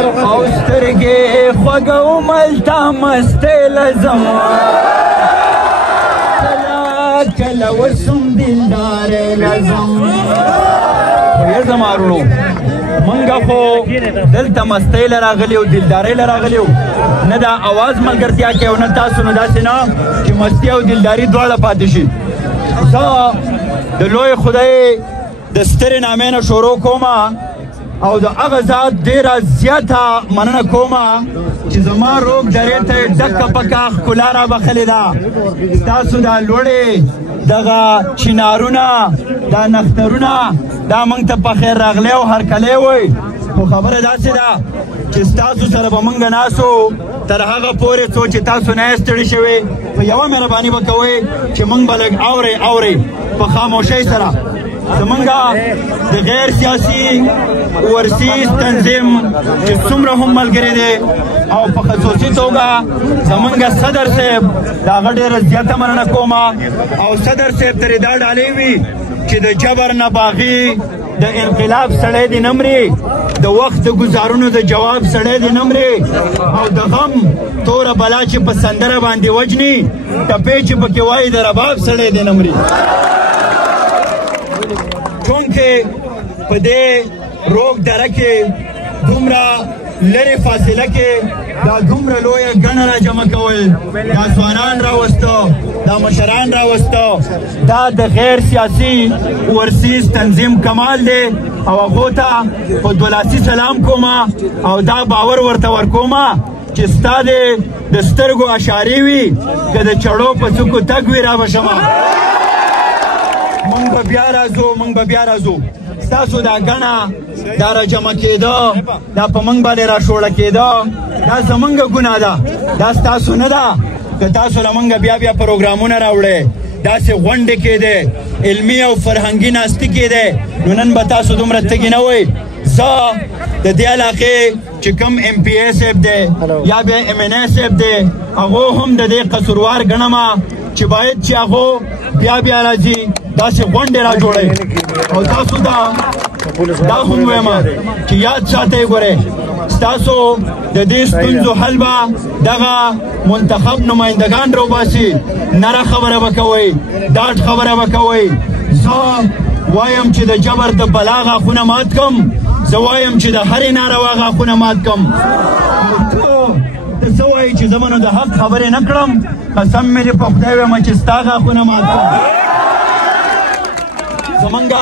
او سترګې خوږه وملته مستې لزم کله وسم دلدارې لزم خو زما وروڼو منګه خو دلته مستۍ له راغلي او دلدارۍ له راغلي نه دا اواز ملګرتیا کوي او نه تاسو نه داسې نه چې مستي او دلداري دواړه پاتې شي زه د لوی خدای د سترې نامې نه شروع کومه او د هغه ذات ډېره زیاته مننه کومه چې زما روغ درې ته یې ډکه پکه ښکلا رابخلې ده ستاسو دا لوړې دغه چنارونه دا نخترونه دا موږ ته په خیر راغلی او هرکلی وی خو خبره داسې ده چې ستاسو سره به موږ ناسو تر هغه پورې څو چې تاسو نه یې ستړي شوي په یوه مهرباني به کوئ چې موږ به لږ اورئ په خاموشۍ سره زمونږ د غیر سیاسي ورسیز تنظیم چې څومره هم ملګري دی او په خصوصي توګه زمونږ صدر صاحب د هغه ډېره زیاته مننه کومه او صدر صاحب ترې دا ډالۍ وي چې د جبر نه باغي د انقلاب سړی دې نه مري د وخت د ګزارونو د جواب سړی دې نه مري او د غم توره بلا چې په سندره باندې وجني ټپې چې پکې وایي د رباب سړی دې نه مري چونکې په دې روغ دره کې دومره لرې فاصله کې دا دومره لویه ګڼه را جمع کول دا ځوانان راوسته دا مشران راوسته دا د غیر سیاسي ورسیز تنظیم کمال دی او هغو ته په دولاسي سلام کومه او دا باور ورته ورکومه چې ستا د سترګو اشارې وي که د چړو په څوکو تګ وي را به شمه مونږ به بیا راځو ستاسو دا ګڼه دا راجمع کېده دا په موږ باندې راښوړه کېده دا زموږ ګناه ده دا ستاسو نه ده که تاسو له موږ بیا پروګرامونه راوړئ داسې غونډې کېدې علمي او فرهنګي ناستې کېدې نو نن به تاسو دومره تږي نه وئ زه د دې علاقې چې کوم ایم پی ای صاحب دی یا بیا ایم این ای صاحب دی هغو هم د دې قصوروار ګڼمه چې باید چې هغو بیا راځي داسې غونډې را جوړئ او تاسو دا هم ویمه چې یاد ساتئ ګورئ ستاسو د دې ستونزو حل به دغه منتخب نمایندګان راوباسي نره خبره به کوئ ډاډ خبره به کوئ زه وایم چې د جبر د بلا غاښونه مات کم زه وایم چې د هرې ناروا غاښونه مات کم ته څه وایي چې زه به نو د حق خبرې نه کړم قسم مې دې په خدای ویمه چې ستا غاښونه مات کړم زمونږ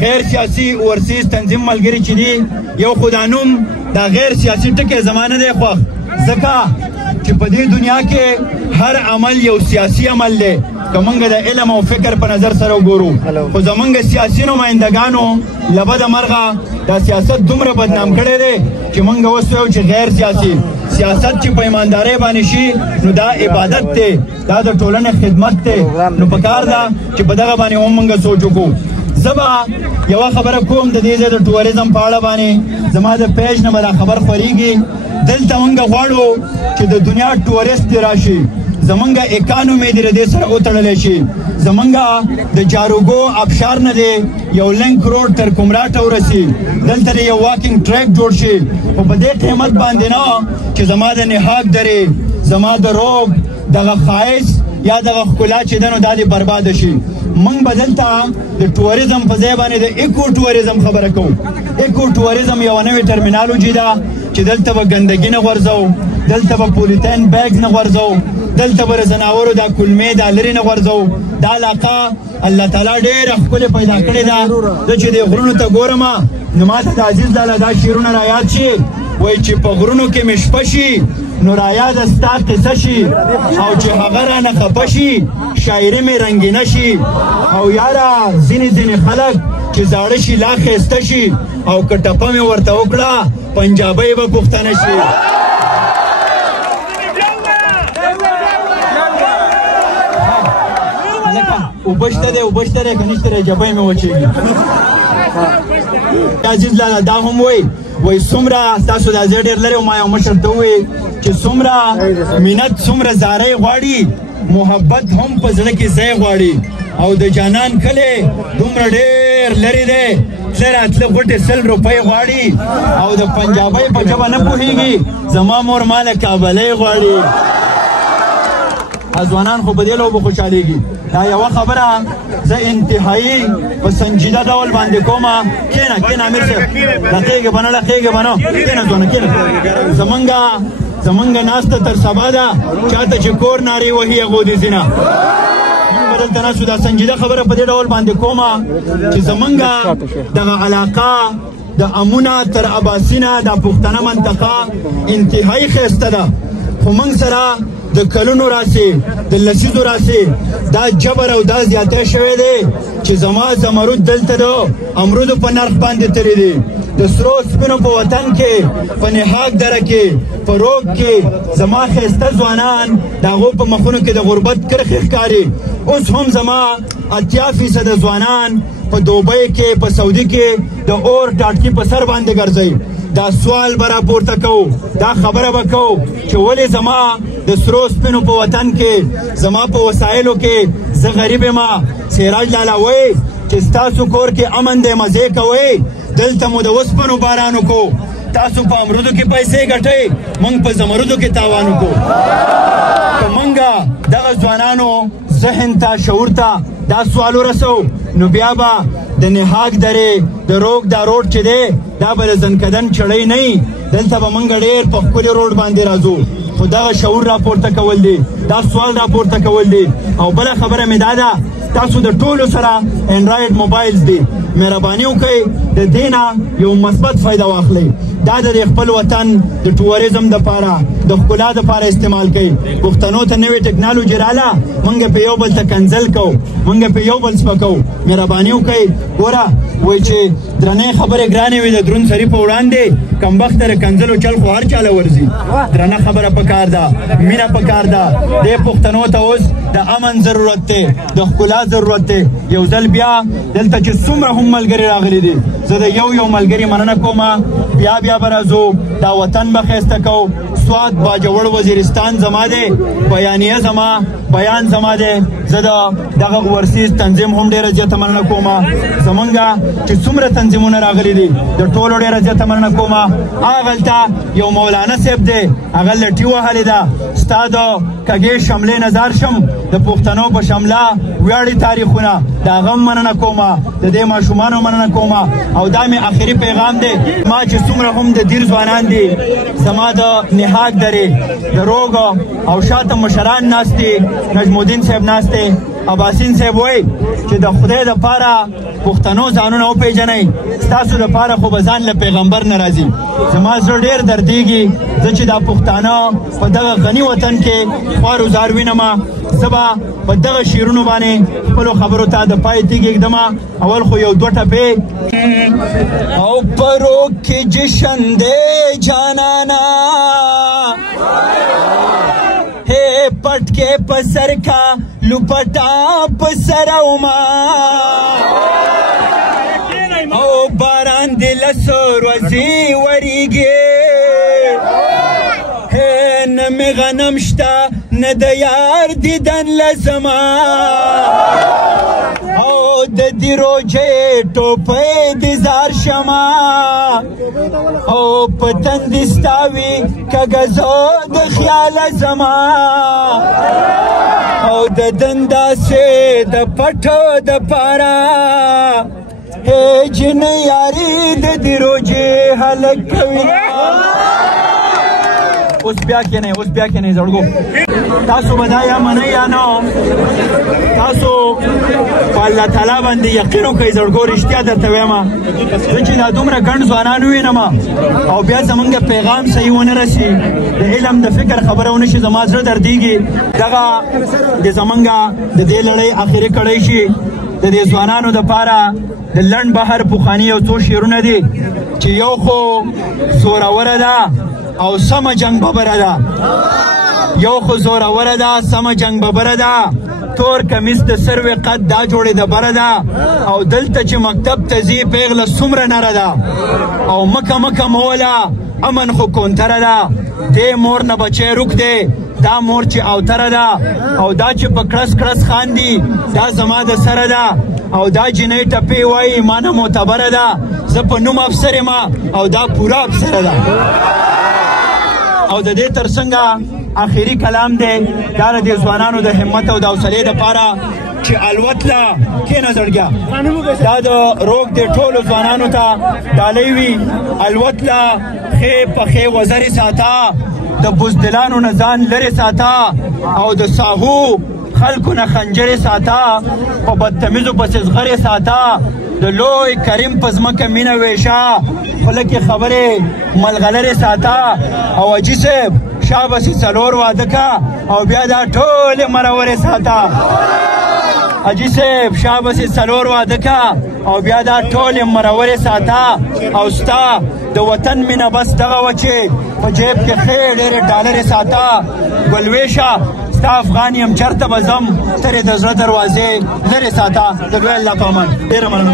غیر سیاسي ورسیز تنظیم ملګري چې دي یو خو دا نوم دا غیر سیاسي ټکی زما نه دی خوښ ځکه چې په دې دنیا کې هر عمل یو سیاسي عمل دی که موږ د علم او فکر په نظر سره وګورو خو زمونږ سیاسي نمایندګانو له بده مرغه دا سیاست دومره بدنام کړی دی چې موږ اوس وایو چې غیر سیاسي سیاست چې په ایماندارۍ باندې شي نو دا عبادت دی دا د ټولنې خدمت دی نو پکار ده چې په دغه باندې هم موږ سوچ وکړو زه به یوه خبره کوم د دې ځای د ټوریزم په اړه باندې زما د پیج نه به دا خبر خپرېږي دلته موږ غواړو چې د دنیا ټوریست دې راشي زمونږ اکانومي دې له دې سره وتړلی شي زمونږ د جاروګو ابشار نه دی یو لینک روډ تر کمراټه ورسي دلته د یو واکینګ ټریک جوړ شي خو په دې قیمت باندې نه چې زما د نهاک درې زما د روغ دغه ښایست یا دغه ښکلا چې ده نو دا دې برباده شي موږ به دلته د ټوریزم په ځای باندې د ایکو ټوریزم خبره کوو ایکو ټوریزم یوه نوې ټرمینالوجي ده چې دلته به ګندګي نه غورځو دلته به پولیتین بیګز نه غورځو دلته به د ځناورو دا کلمې دا لرې نه غورځو دا علاقه الله تعالی ډېره ښکلې پیدا کړې ده زه چې دې غرونو ته ګورم نو ماته د عزیز لاله دا شعرونه رایاد شي وایي چې په غرونو کې مې شپه شي نو رایاده ستا قصه شي او چې هغه رانه خفه شي شاعري مې رنګینه شي او یاره ځینې خلک چې زاړه شي لا ښایسته شي او که ټپه مې ورته وکړه پنجابۍ به پښتنه شي اوبه شته دی که نشته دی جبۍ مې وچېږي عزیز لاله دا هم وایي څومره ستاسو دا ځای ډېر لرې و ما یو مشر ته ووایي چې څومره مینت څومره زارۍ غواړي محبت هم په زړه کې ځای غواړي او د جانان کلی دومره ډېر لرې دی تله راتله غوټې 100 روپۍ غواړي او د پنجابۍ په ژبه نه پوهېږي زما مور ماله کابلۍ غواړي. ځوانان خو په دې لوبو خوشحالېږي. دا یوه خبره زه انتهایي په سنجیده ډول باندې کومه. کښېنه کښېنه امیر صاحب، لقېږې به نه لقېږې به نه، کښېنه ځوانه کښېنه. زمونږ ناسته تر سبا ده، چاته چې کور نارې وهي هغو دې ځینه. مونږ به دلته ناستو. دا سنجیده خبره په دې ډول باندې کومه چې زمونږ دغه علاقه د امونه تر اباسینه دا پښتنه منطقه انتهایي ښایسته ده، خو موږ سره د کلونو راسي د لسیزو راسي دا جبر او دا زیاتی شوی دی چې زما زمرود دلته د امرودو په نرخ باندې تللی دی. د سرو سپینو په وطن کې په نهاک دره کې په روږ کې زما ښایسته ځوانان د هغو په مخونو کې د غربت کرښې ښکاري. اوس هم زما 80% ځوانان په دوبۍ کې په سعودي کې د اور ټاټکي په سر باندې ګرځي. دا سوال به راپورته کوو، دا خبره به کوو چې ولې زما د سرو سپینو په وطن کې زما په وسایلو کې زه غریب یم. سراج لالا وایي چې ستاسو کور کې امن دی، مزې کوئ، دلته مو د وسپنو باران وکړو. تاسو په امرودو کې پیسې ګټئ، موږ په زمرودو کې تاوان وکړو. که موږ دغه ځوانانو ذهن ته شعور ته دا سوال ورسو نو بیا به د نهاک درې د روږ دا روډ چې دی دا به د زنکدن چړۍ نه وي. دلته به موږ ډېر په ښکلي روډ باندې راځو، خو دغه شعور راپورته کول دی، دا سوال راپورته کول دی. او بله خبره مې دا ده تاسو د ټولو سره انډرایډ موبایلز دي، مهرباني وکړئ د دې نه یو مثبت فایده واخلئ. دا د خپل وطن د ټوریزم دپاره د ښکلا دپاره استعمال کوئ. پښتنو ته نوې ټکنالوجي راله، موږ په یو بل ته کنځل کوو، موږ په یو بل سپکوو. مهرباني وکړئ. ګوره وایي چې درنې خبرې ګرانې وي د دروند سړي په وړاندې، کمبخته د کنځلو چل خو هر چاله ورځي. درنه خبره پکار ده، مینه پکار ده. دې پښتنو ته اوس د امن ضرورت دی، د ښکلا ضرورت دی. یو ځل بیا دلته چې څومره هم ملګري راغلي دي زه د یو ملګري مننه کوم. بیا به راځو، دا وطن به ښایسته کوو. سوات باجوړ وزیرستان زما دی، بیانیه زما، بیان زما دی. زه د دغه اوورسیز تنظیم هم ډېره زیاته مننه کوم. زمونږ چې څومره تنظیمونه راغلي دي د ټولو ډېره زیاته مننه کوم. هغلته یو مولانا صاحب دی، هغه لټي وهلې ده. ستا د کږې شملې نظر شم د پښتنو په شمله ویاړي تاریخونه، د هغه هم مننه کوم، د دې ماشومانو مننه کوم. او دا مې آخري پیغام دی، ما چې څومره هم د دیر ځوانان دي زما د نهاک درې د روږ او شاته مشران ناست دي، نجم الدین صاحب ناست دی، اباسین صاحب وایي چې د خدای دپاره پښتنو ځانونه وپېژنئ، ستاسو دپاره خو به ځان له پیغمبر نه راځي. زما زړه ډېر دردېږي زه چې دا پښتانه په دغه غني وطن کې خوار وزار وینمه. زه به په دغه شعرونو باندې خپلو خبرو ته د پای تیږې ږدمه. اول خو یو دوه ټپې. او پرو کې جشن دی جانانا ہے پټ کې پسر کا لپټا پسر اوما او باران دل سر وزي وريږي ہے نمی غنم شتا نه د یار دیدن لزما او د دې روجې ټوپۍ دې زار شما او په تندې ستاوي کاغذو د خیال زما او د دنداسې د پټو د پاره جن یاري د دې روجې هلک کوي. اوس بیا کې نه زړګو تاسو به دا یا منئ یا نه، تاسو په الله تعالی باندې یقین وکئ. زړګو رښتیا درته وایم زه چې دا دومره ګڼ ځوانان ووینم او بیا زمونږ پیغام صحیح ونه رسي، د علم د فکر خبره ونه شي، زما زړه دردېږي. دغه د زمونږ د دې لړۍ آخري کړی شي. د دې ځوانانو دپاره د لنډ بهر پخواني یو څو شعرونه دي چې یو خو زوروره ده او سمه جنگ ببره ده، یو خو زوروره ده سمه جنگ ببره ده، تور کمیس د سروې قد دا جوړې د بره ده او دلته چې مکتب ته ځي پیغله څومره نره ده او مکه موله امن خو کونتره ده. دې مور نه بچی روک دی، دا مور چې اوتره ده او دا چې په کړس خاندي دا زما د سره ده. او دا جنۍ ټپې وایي ما نه معتبره ده زه په نوم افسر یم او دا پوره افسره ده او د دې تر څنګه آخري کلام دی دا د ځوانانو د همت او د حوصلې دپاره چې الوت له کښېنه زړګیا دا د روږ د ټولو ځوانانو ته ډالۍ وي الوت له ښې پښې وزرې ساته د بزدلانو نه ځان لرې ساته او د ساهو خلکو نه خنجرې ساته په بدتمیزو پسې زغرې ساته د لوی کریم په ځمکه مینه ویشه خوله کې خبرې ملغلرې ساته او حاجي صاحب شابسې څلور واده که او بیا دا ټولې مرورې ساته حاجي صاحب شابسې څلور واده که او بیا دا ټولې مرورې ساته او ستا د وطن مینه بس دغه وه چې په جیب کې ښې ډېرې ډالرې ساته ګلویشه ستا افغان یم چرته به ځم ترې د زړه دروازې لرې ساته د لوی الله په امان ډېره مننه